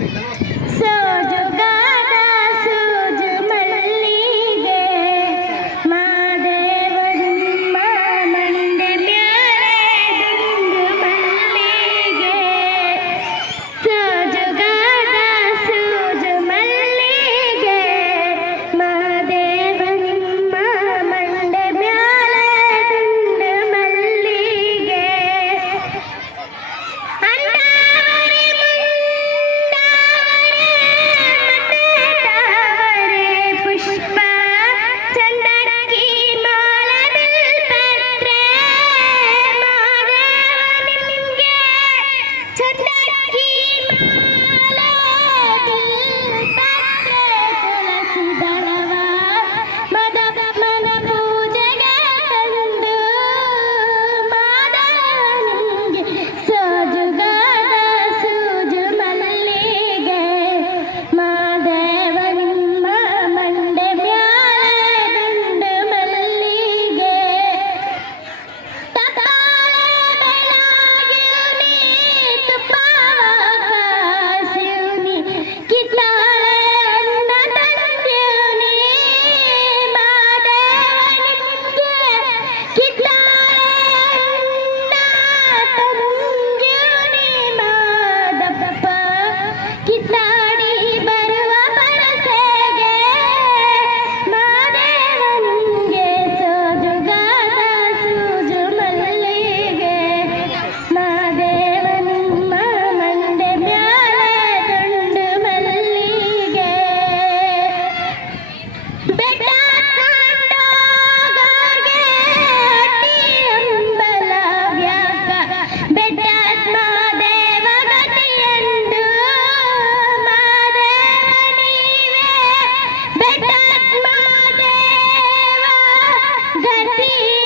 Gracias. धरती